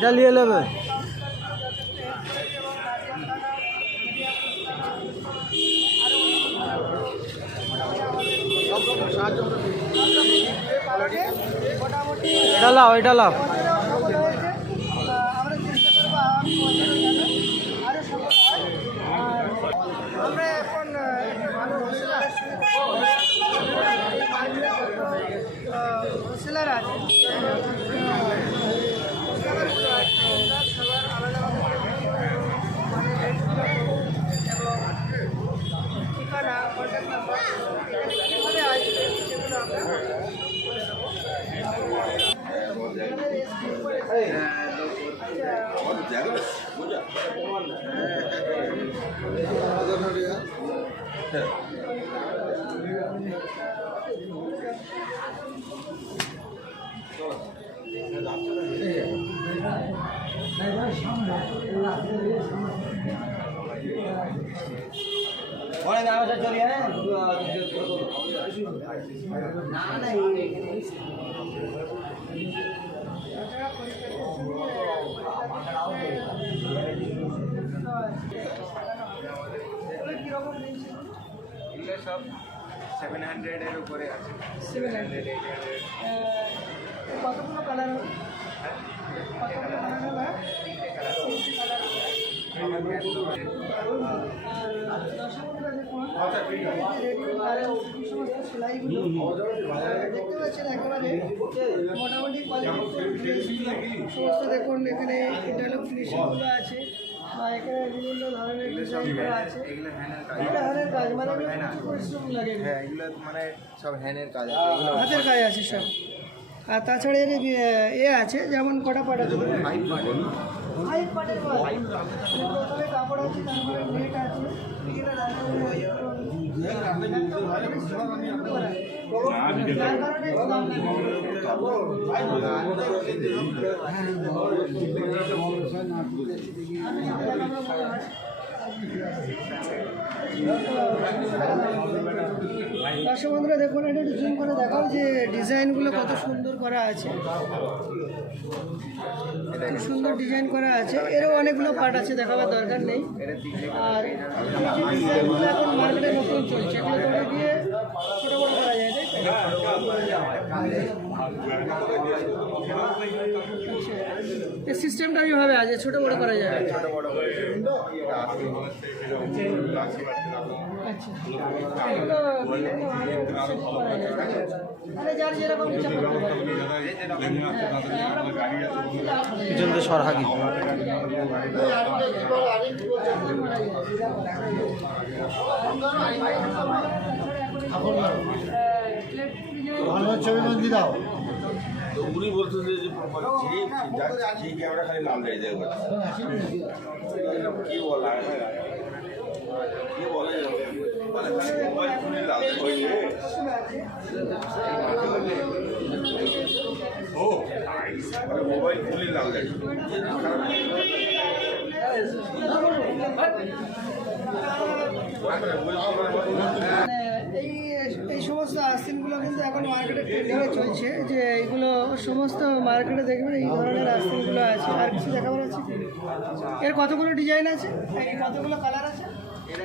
এটা নিয়ে নেবে? এটা লাও এটা লাও আমাদেরও সফল হয়েছে আহ, আমরা চেষ্টা করব আগামী বছরের জন্য আরও সফল হয় আর আমরা এখন আহ, একটা ভালো হোলসেলারের হোলসেলার আছে হোলসেলারগুলো আছে ওরা সবার আলাদা আলাদা করে মানে রেটগুলো এবং ঠিকানা কন্ট্যাক্ট নাম্বার এখানে কীভাবে আসবে সেগুলো আমরা বলে দেবো এগুলো কীরকম নিচ্ছে এগুলো সব সেভেন হান্ড্রেডের উপরে আছে। সেভেন হান্ড্রেড কতগুলো কালার হবে? কতগুলো কালার হবে? কালার দেখতে একেবারে সমস্ত দেখুন এখানে ইন্টারলক ফিনিশিংগুলো আছে বা এখানে বিভিন্ন ধরনের ডিজাইন করা আছে কাজ মানে পরিশ্রম লাগে মানে সব হ্যান্ডের কাজ আছে হাতের কাজ আছে সব। আর তাছাড়া এর, এ আছে, যেমন কটা পাট ফাইভ পাটের মাল প্রথমে কাপড় আছে তারপরে নেট আছে। এগুলো যার দর্শক বন্ধুরা দেখুন এটা একটু জুম করে দেখাও যে ডিজাইনগুলো কত সুন্দর করা আছে। সুন্দর ডিজাইন করা আছে। এরও অনেকগুলো পার্ট আছে, দেখাবার দরকার নেই। আর এখন মার্কেটে নতুন চলছে, এগুলো দিয়ে ছোটো বড়ো সিস্টেমটা এইভাবে আছে ছোটো বড়ো করা যায় ছোট বড় করে এটা আছে আচ্ছা এগুলো বিভিন্ন আমরা পিছন দিয়ে সরহাগি তো উনি বলছেন যে যে ক্যামেরা খালি লাল গাড়ি দেবে কি বলা কি বলে মানে মোবাইল খুলে লাল ও মানে মোবাইল খুলে এই এই সমস্ত আস্তিনগুলো কিন্তু এখন মার্কেটে ট্রেন্ডিংয়ে চলছে যে এইগুলো সমস্ত মার্কেটে দেখবেন এই ধরনের আস্তিনগুলো আছে। আর কিছু দেখাবার আছে এর কতগুলো ডিজাইন আছে? এই কতগুলো কালার আছে? এই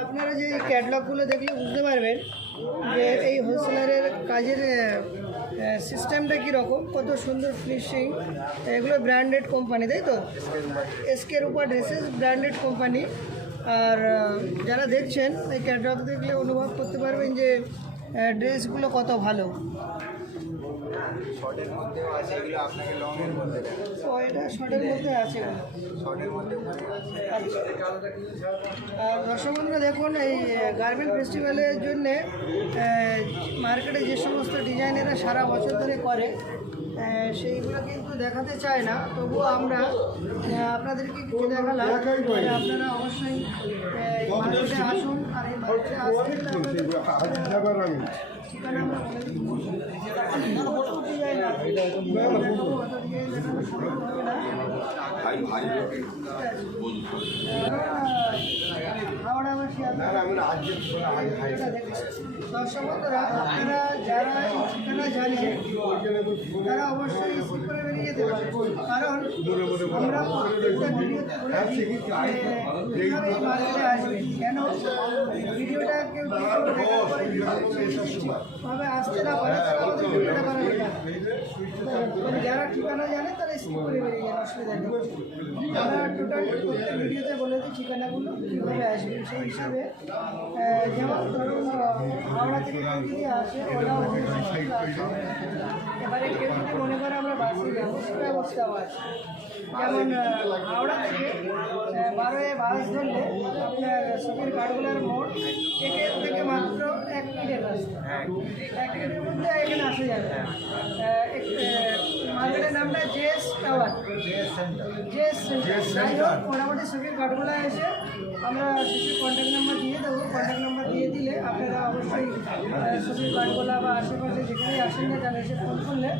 আপনারা যে ক্যাটলগুলো দেখলে বুঝতে পারবেন যে এই হোলসেলারের কাজের সিস্টেমটা কীরকম? কত সুন্দর ফিনিশিং এগুলো ব্র্যান্ডেড কোম্পানি তাই তো? এসকের উপর ড্রেসেস ব্র্যান্ডেড কোম্পানি আর যারা দেখছেন, এই ক্যাটলগ দেখলে অনুভব করতে পারবেন যে ড্রেসগুলো কত ভালো। শর্টের মধ্যেও আছে এগুলো আপনাকে লং এর মধ্যে এটা শর্টের মধ্যে আছে শর্টের মধ্যে আর দর্শক বন্ধুরা দেখুন এই গার্মেন্ট ফেস্টিভ্যালের জন্য মার্কেটে যে সমস্ত ডিজাইনেরা সারা বছর ধরে করে সেইগুলো কিন্তু দেখাতে চায় না। তবুও আমরা আপনাদেরকে কিছু দেখালাম। আপনারা অবশ্যই মার্কেটে আসুন। আর এই মার্কেটে আসলে আপনাদের ঠিকানা আমরা বলে দিচ্ছি। কত ডিজাইন আছে? কত ডিজাইন দেখানো সম্ভব হবে না। ভাই ভাই হাওড়াবাসী আপনারা দর্শক আপনারা যারা এই কারণ কেন ভিডিওটা কেউ আসতে না। পারে যারা ঠিকানা জানে অসুবিধা নেই। আমরা ভিডিওতে বলে দিই ঠিকানাগুলো সেই হিসাবে। যেমন ধরুন হাওড়া থেকে আসে এবারে কেউ যদি মনে করে আমরা বাসে যাব সে ব্যবস্থাও আছে। যেমন হাওড়া থেকে বারোয় বাস ধরলে আপনার সফির কাঠগোলার মোড় থেকে মাত্র এক মিনিটের রাস্তা এক মিনিটের মধ্যে এখানে আসা যাবে মার্কেটের নামটা জেএস টাওয়ার জেএস হোক মোটামুটি সফির কাঠগোলা এসে আমরা শিশুর কন্ট্যাক্ট নাম্বার দিয়ে দেবো কন্ট্যাক্ট নাম্বার দিয়ে দিলে আপনারা অবশ্যই আহ, কাঠগোলা বা আশেপাশে যেখানেই আসেন না কেন এসে ফোন করলে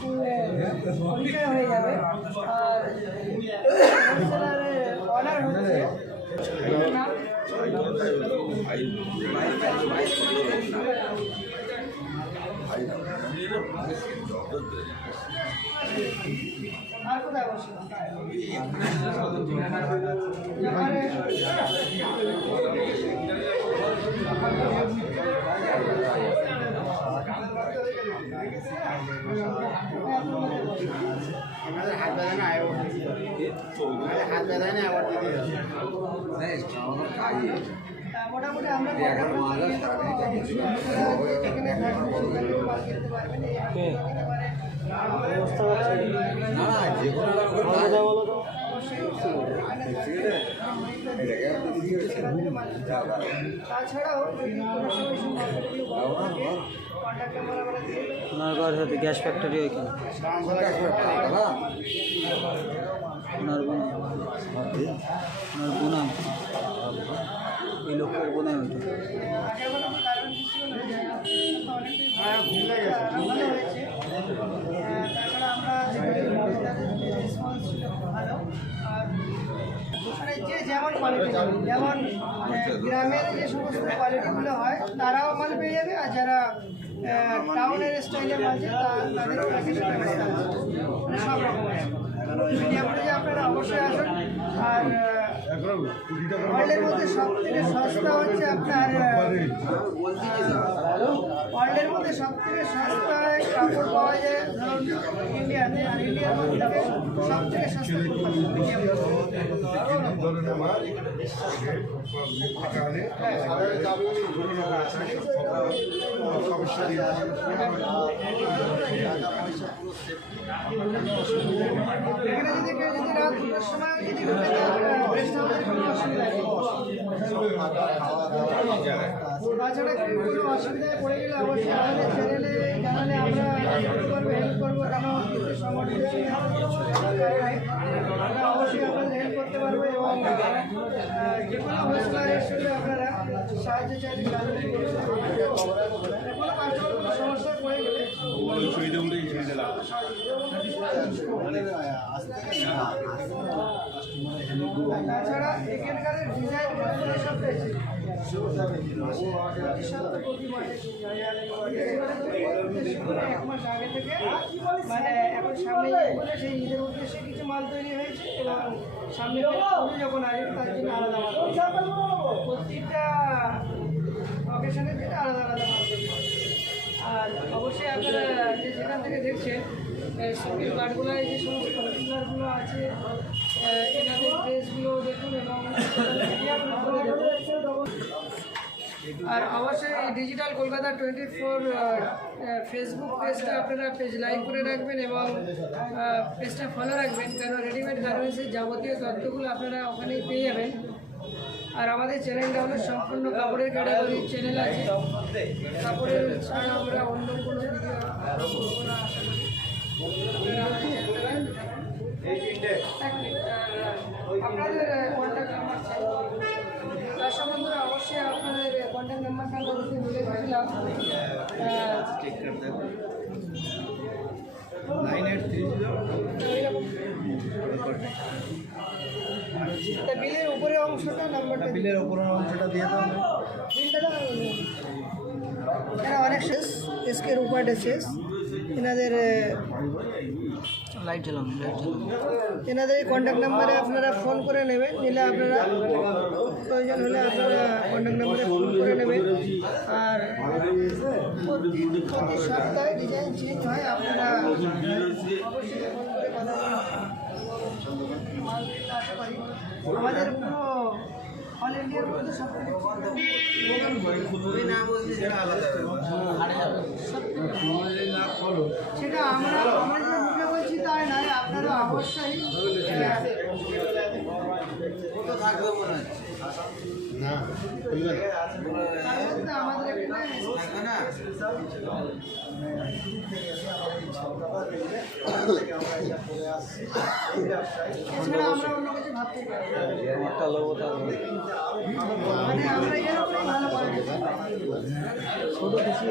সঙ্গে পরিচয় হয়ে যাবে আর অর্ডার হচ্ছে ভাই আর আমাদের হাত ব্যথা না আমাদের হাত ব্যথা না অ্যাওয়ার্ড দিতে মোটামুটি আমরা কিনতে পারেন। তাছাড়াও ওনার ঘর হতে গ্যাস ফ্যাক্টরি ওইখানে। ওনার বোন। ওনার বোনাম এই লোকের বোনাম ওইটা মানে যেমন কোয়ালিটি যেমন গ্রামের যে সমস্ত কোয়ালিটিগুলো হয়, তারাও মাল পেয়ে যাবে, আর যারা টাউনের স্টাইলে মাঝে তাদের প্যাকেজের ব্যবস্থা আছে। মানে সব রকম আপনারা অবশ্যই আসুন আর ওয়ার্ল্ডের মধ্যে সব থেকে সস্তা হচ্ছে আপনার ওয়ার্ল্ডের মধ্যে সব থেকে সস্তায় কাপড় পাওয়া যায় ধরুন ইন্ডিয়াতে আর ইন্ডিয়ার মধ্যে সব থেকে সস্তা এখানে যদি কেউ যদি তাছাড়া কোনো অসুবিধায় পড়ে গেলে অবশ্যই আমাদের চ্যানেলে জানালে আমরা অবশ্যই আপনাদের হেল্প করতে পারব এবং যে আপনারা সাহায্য চাইলে তাছাড়া এখানকার ডিজাইনগুলো সব রয়েছে এক মাস আগে থেকে মানে এখন সামনে সেই ঈদের উদ্দেশ্যে কিছু মাল তৈরি হয়েছে এবং সামনে যখন আসবে তার জন্য আলাদা মাল প্রত্যেকটা অকেশনের জন্য আলাদা আলাদা মাল আর অবশ্যই আপনারা যে যেখান থেকে দেখছেন সঙ্গীর কার্ডগুলোয় যে সমস্ত আছে এনাদের ড্রেসগুলো দেখুন এবং আর অবশ্যই এই digital Kolkata twenty four Facebook পেজটা আপনারা পেজ লাইক করে রাখবেন এবং পেজটা ফলো রাখবেন কারণ রেডিমেড গার্মেন্টসের যাবতীয় তথ্যগুলো আপনারা ওখানেই পেয়ে যাবেন। আর আমাদের চ্যানেলটা হলো সম্পূর্ণ কাপড়ের ক্যাটাগরি চ্যানেল আছে। কাপড়ের ছাড়া আমরা অন্য কোনো আশা করি আপনাদের কন্ট্যাক্ট নাম্বার চাই দর্শক অবশ্যই আপনাদের কন্ট্যাক্ট নাম্বারটা আমরা যদি বলে দিয়েছিলাম নাইন এইট থ্রি জিরো বিলের উপরের অংশটা নাম্বারটা বিলের ওপরের অংশটা দিয়ে দাও বিলটা অনেক শেষ এসকে রূপাটা শেষ। এনাদের লাইট এনাদের এই কন্ট্যাক্ট নাম্বারে আপনারা ফোন করে নেবেন নিলে আপনারা প্রয়োজন হলে আপনারা কন্ট্যাক্ট নাম্বারে ফোন করে নেবেন আর প্রতি সপ্তাহে ডিজাইন চেঞ্জ হয় আপনারা। আমাদের পুরো অল ইন্ডিয়ার মধ্যে সব থেকে সেটা আমরা আমার যে মুখে বলছি তাই নয় আপনারা অবশ্যই থাকবে মনে আমাদের না ছোট কিছু